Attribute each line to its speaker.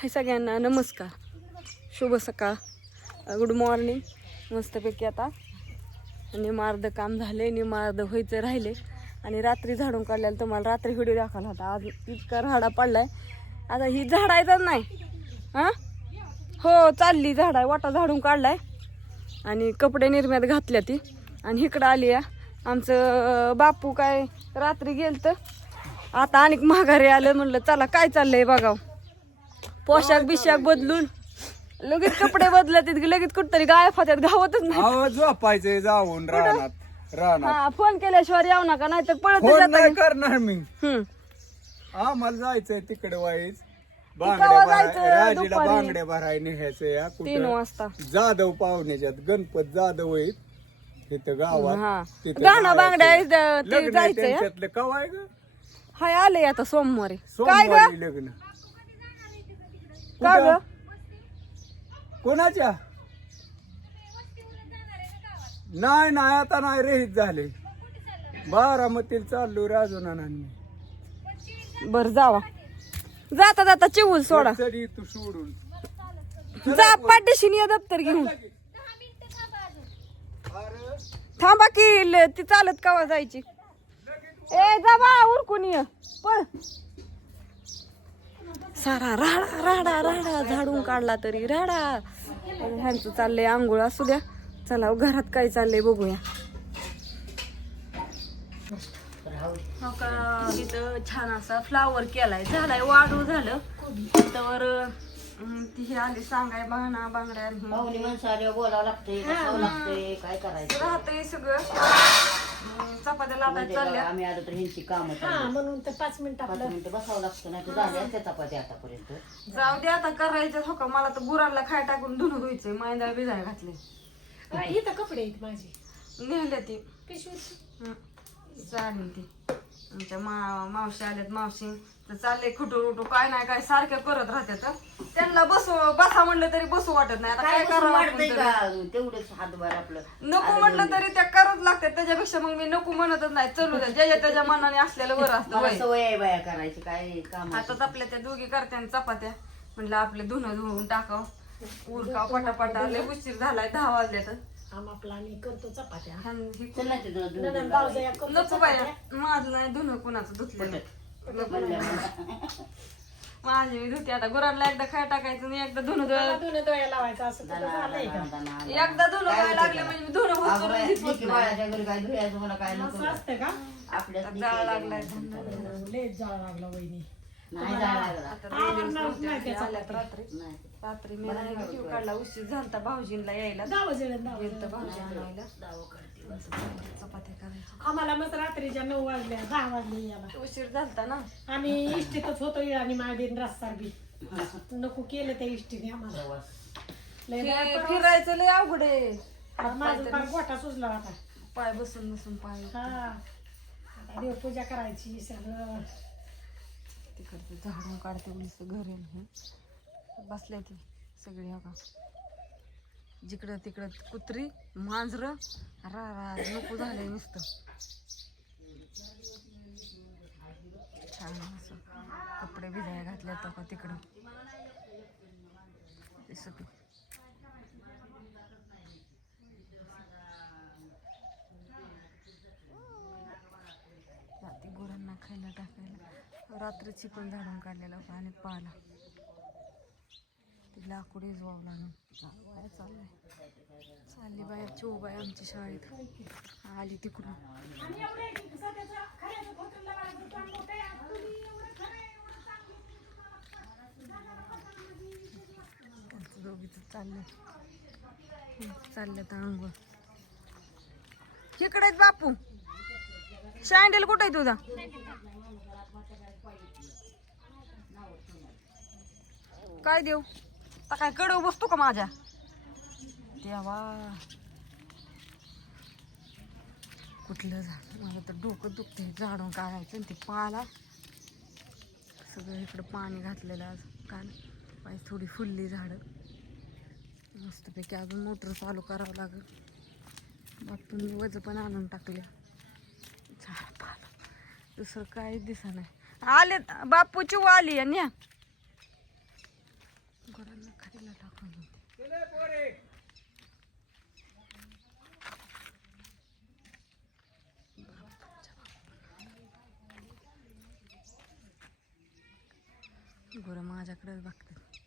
Speaker 1: हाय सगळ्यांना नमस्कार. शुभ सकाळ. गुड मॉर्निंग मस्तपैकी आता निमार्द काम झाले निमार्द व्हायचं राहिले. आणि रात्री झाडून काढल्याला तुम्हाला रात्री व्हिडिओ दाखवला होता. आज इतका राडा पडलाय. आता ही झाडायचाच नाही. हां? हो चालली झाड आहे. वाटा झाडून काढलाय. आणि कपडे निर्म्यात घातल्या ती. आणि इकडं आली या. आमचं बापू काय रात्री गेल तर आता अनेक माघारी आलं. म्हणलं चला काय चाललंय बघाव. पोशाख बिशाख बदलून लगेच कपडे बदलत लगेच कुठतरी गायब होत्यात गावातच नाही.
Speaker 2: अहो झोपायचंय जाऊन रानात
Speaker 1: हा फोन केल्याशिवाय येऊ नका नाहीतर पळत
Speaker 2: फोन
Speaker 1: जाता
Speaker 2: नाही करणार मी.
Speaker 1: हम्म.
Speaker 2: आम्हाला जायचंय तिकडे वाईच बांगड्या
Speaker 1: जायचं?
Speaker 2: भराय राजीला
Speaker 1: दुपारी?
Speaker 2: बांगड्या भराय निघायचं या
Speaker 1: तीन
Speaker 2: कुठं
Speaker 1: वाजता.
Speaker 2: जाधव पाहुण्याच्यात गणपत जाधव आहेत. तिथं
Speaker 1: हा.
Speaker 2: गावात तिथं
Speaker 1: गाणं. बांगड्या इथं ते
Speaker 2: लग्न आहे
Speaker 1: जायचंय. हा?
Speaker 2: त्यांच्यातलं. कवाय ग?
Speaker 1: हाय आले आता सोमवारी. काय ग?
Speaker 2: सोमवारी लग्न.
Speaker 1: का ग?
Speaker 2: कोणाच्या? नाही नाही आता नाही रहित झाले. बारामतीला चाललो राजूनानांनी
Speaker 1: बर जावा. जाता जाता चिवूल सोडा.
Speaker 2: चढी तू सोडून.
Speaker 1: जा पाठीशी ये दप्तर घेऊन.
Speaker 2: अरे.
Speaker 1: थांबा की ल- ती चालत कावा जायची? ए जा बा उरकून ये. पळ. सारा राडा राडा राडा झाडून काढला तरी राडा. ह्यांचं चाललंय आंघोळ असू द्या. चला घरात काय चाललंय बघूया. हो का इथं छान असा फ्लावर केलाय. झालाय वाढू झालं. त्यावर ती हे आली सांगाय बांगडा बांगड्या
Speaker 3: बोलावं लागतंय लागतंय काय करायचं?
Speaker 1: राहतंय सगळं. लाटायला
Speaker 3: म्हणजे
Speaker 1: चालल्या.
Speaker 3: आम्ही आलो तर ह्यांची कामं चालली.
Speaker 4: म्हणून तर पाच मिनिट
Speaker 3: पाच मिनिटं बसावं लागतं नाही तर झाल्या त्या आतापर्यंत.
Speaker 1: जाऊ दे आता करायचं हो का मला तर गुरांना खाय टाकून धुणं धुयचंय मैदा बिजाय घातले
Speaker 4: इथं कपडे आहेत माझे.
Speaker 1: नेहले ती.
Speaker 4: पिशवी
Speaker 1: हं. चालेल ती आमच्या मा मावशी आल्यात मावशी. तर चालले खुटू रुटू काय नाही काय सारख्या करत राहतात त्यांना बसू बसा म्हणलं तरी बसू वाटत नाही. आता
Speaker 3: काय
Speaker 1: करावं
Speaker 3: वाटतंय
Speaker 1: आपण तरी?
Speaker 3: का तेवढंच हातभार आपलं.
Speaker 1: नको म्हणलं तरी त्या करत लागतात त्याच्यापेक्षा मग मी नको म्हणतच नाही. चलू द्या. ज्याच्या त्याच्या मनाने असलेलं बरं असतं
Speaker 3: मला. सवय आहे बाया करायची काय काम
Speaker 1: आता आपल्या त्या दोघी करत्या चपात्या. म्हणलं आपले धुणं धुवून टाकाव. उरकाव पटापटा. लय उशीर झालाय दहा वाजले तर
Speaker 4: आम आपला आम्ही करतो चपात्या.
Speaker 3: चल. ना तिथं दूध
Speaker 4: नंदन भाऊजया करतो
Speaker 1: नको बाया माझं नाही धुणं कुणाचं धुतलेलं माझी मी धुते आता गुरांना एकदा खाय टाकायचं आणि एकदा धुणं धुवायला
Speaker 4: दोन डोळ्या लावायचा असं तुला झालंय. का
Speaker 1: एकदा धुणं व्हायला लागले म्हणजे मी धुणं होत
Speaker 3: घरी काय धुयाचं मला काय नको.
Speaker 4: असं असतं का?
Speaker 3: आपल्याच
Speaker 1: जाळ लागलाय.
Speaker 4: लेट जावं लागला वहिनी.
Speaker 3: नाही जायला लागला.
Speaker 1: आता
Speaker 4: आवरणारच नाही त्याचा
Speaker 1: रात्री
Speaker 3: नाही.
Speaker 1: रात्री मी नाही जीव काढला उशीर झालता भाऊजींना यायला. भाऊजी आणायला चपात्या करायच्या.
Speaker 4: आम्हाला मग रात्रीच्या नऊ वाजल्या दहा वाजले याला
Speaker 1: उशीर झालता ना.
Speaker 4: आम्ही इष्टीतच होतो आणि माडीन रस्ता बी. नको केलं त्या इष्टीने आम्हाला. लय
Speaker 1: फिरायचं लय अवघड आहे.
Speaker 4: माझा फार गोठा सुचला आता
Speaker 1: पाय बसून बसून पाय.
Speaker 4: हा. आता देवपूजा करायची सगळं.
Speaker 1: झाडून काढते उलीच घर आहे हे. बसल्या ती सगळी हा जिकडं तिकडं कुत्री मांजर रा रा नको झालंय नुसतं. छान असं. कपडे भिजाय घातले तर का तिकडं? ते सगळं गुरांना खायला टाकायला. रात्रीची पण झाडून काढलेला होता आणि पाला. ते लाकूड जोवला ना बाया चाललंय? चालली बाहेर चो बाय आमची शाळेत. आली तिकडून. दोघीच चाललंय. चाललं तर अंघोळ. इकडे बापू. सँडल कुठे आहे तुझा? काय देऊ आता काय कडव बसतो का माझ्या? देवा. कुठलं झाड? मला तर डोकं दुखते झाडून काढायचं आणि ते पाला. सगळं इकडं पाणी घातलेलं आज. काल पाय थोडी फुलली झाडं. मस्तपैकी अजून मोटर चालू करावं लागेल. तुम्ही वज पण आणून टाकले दुसरं काहीच दिसा नाही. आले बापूची वाली आणि या गोरं माझ्याकडेच बघतात.